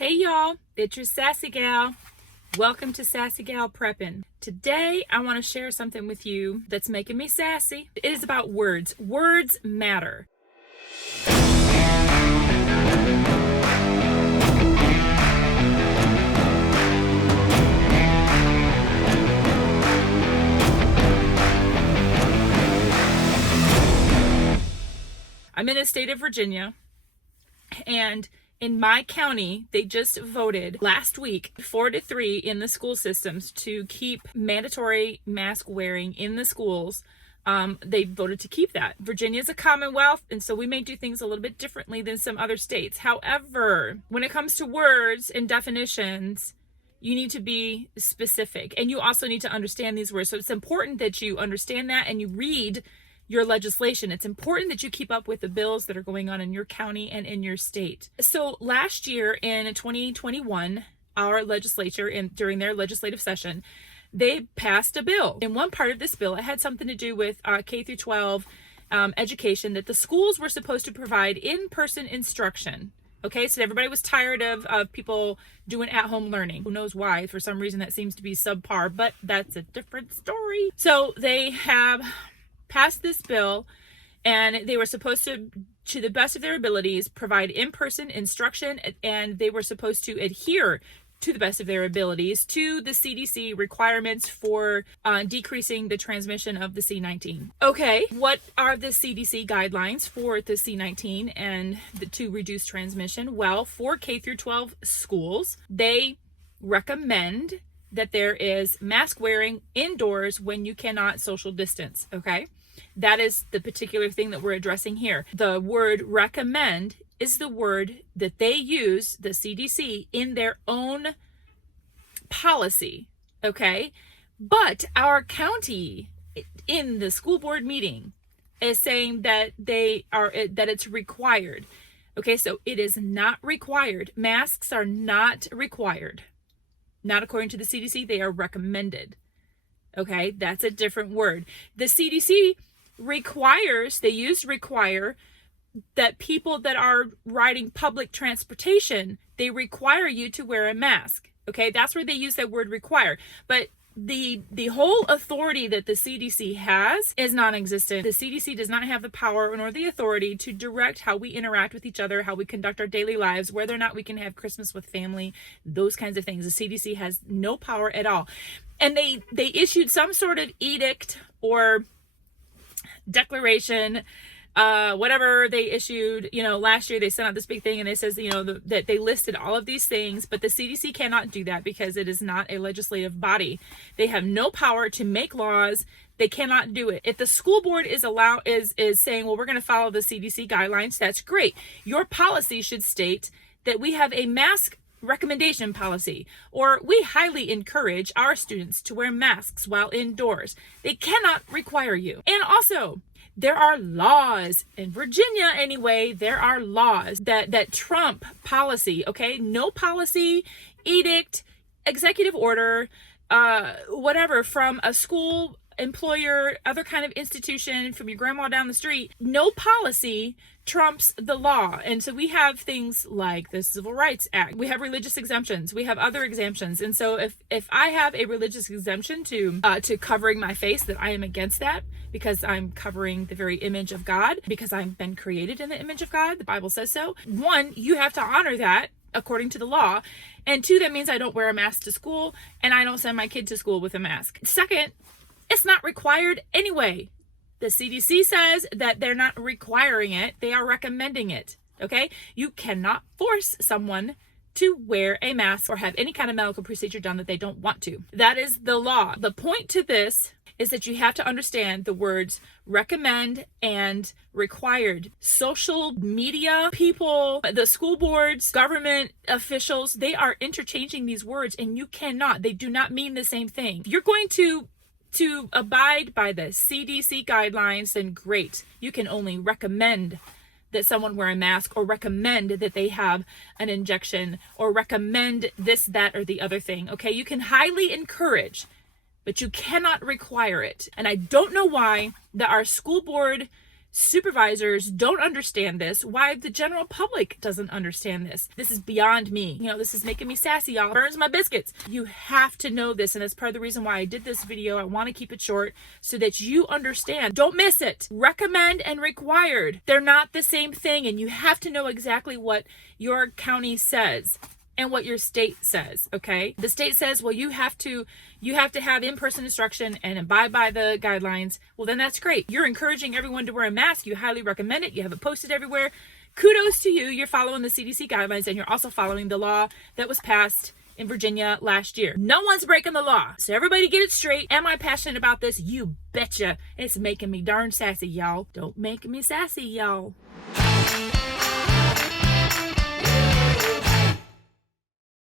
Hey y'all, it's your Sassy Gal. Welcome to Sassy Gal Preppin'. Today I want to share something with you that's making me sassy. It is about words. Words matter. I'm in the state of Virginia, and in my county, they just voted last week 4-3 in the school systems to keep mandatory mask wearing in the schools. They voted to keep that. Virginia is a commonwealth, and so we may do things a little bit differently than some other states. However, when it comes to words and definitions, you need to be specific, and you also need to understand these words. So it's important that you understand that and you read your legislation. It's important that you keep up with the bills that are going on in your county and in your state. So last year in 2021, our legislature, during their legislative session, they passed a bill. In one part of this bill, it had something to do with K through 12 education, that the schools were supposed to provide in-person instruction. Okay, so everybody was tired of people doing at-home learning. Who knows why? For some reason that seems to be subpar, but that's a different story. So they have passed this bill, and they were supposed to the best of their abilities, provide in-person instruction, and they were supposed to adhere to the best of their abilities to the CDC requirements for decreasing the transmission of the C19. Okay, what are the CDC guidelines for the C19 and to reduce transmission? Well, for K through 12 schools, they recommend that there is mask wearing indoors when you cannot social distance. Okay, that is the particular thing that we're addressing here. The word recommend is the word that they use, the CDC, in their own policy. Okay, but our county in the school board meeting is saying that that it's required. Okay, so it is not required. Masks are not required. Not according to the CDC, they are recommended. Okay, that's a different word. The CDC require that people that are riding public transportation, they require you to wear a mask. Okay, that's where they use that word require. But the whole authority that the CDC has is non-existent. The CDC does not have the power nor the authority to direct how we interact with each other, how we conduct our daily lives, whether or not we can have Christmas with family, those kinds of things. The CDC has no power at all. And they issued some sort of edict or declaration, whatever they issued, last year. They sent out this big thing, and it says, that they listed all of these things, but the CDC cannot do that because it is not a legislative body. They have no power to make laws. They cannot do it. If the school board is saying, well, we're going to follow the CDC guidelines, that's great. Your policy should state that we have a mask recommendation policy, or we highly encourage our students to wear masks while indoors. They cannot require you. And also, there are laws in Virginia anyway. There are laws that trump policy. Okay, no policy, edict, executive order, whatever, from a school, employer, other kind of institution, from your grandma down the street. No policy trumps the law. And so we have things like the Civil Rights Act. We have religious exemptions. We have other exemptions. And so if I have a religious exemption to covering my face, that I am against that, because I'm covering the very image of God, because I've been created in the image of God. The Bible says so. One, you have to honor that according to the law. And two, that means I don't wear a mask to school, and I don't send my kid to school with a mask. Second, it's not required anyway. The CDC says that they're not requiring it. They are recommending it. Okay? You cannot force someone to wear a mask or have any kind of medical procedure done that they don't want to. That is the law. The point to this is that you have to understand the words recommend and required. Social media people, the school boards, government officials, they are interchanging these words, and you cannot. They do not mean the same thing. If you're going to abide by the CDC guidelines, then great. You can only recommend that someone wear a mask, or recommend that they have an injection, or recommend this, that, or the other thing. Okay, you can highly encourage, but you cannot require it. And I don't know why that our school board supervisors don't understand this, why the general public doesn't understand this. This is beyond me. This is making me sassy, y'all. Burns my biscuits. You have to know this, and that's part of the reason why I did this video. I want to keep it short so that you understand. Don't miss it. Recommend and required, they're not the same thing, and you have to know exactly what your county says and what your state says, okay? The state says, well, you have to have in-person instruction and abide by the guidelines. Well, then that's great. You're encouraging everyone to wear a mask. You highly recommend it. You have it posted everywhere. Kudos to you. You're following the CDC guidelines, and you're also following the law that was passed in Virginia last year. No one's breaking the law. So everybody get it straight. Am I passionate about this? You betcha. It's making me darn sassy, y'all. Don't make me sassy, y'all.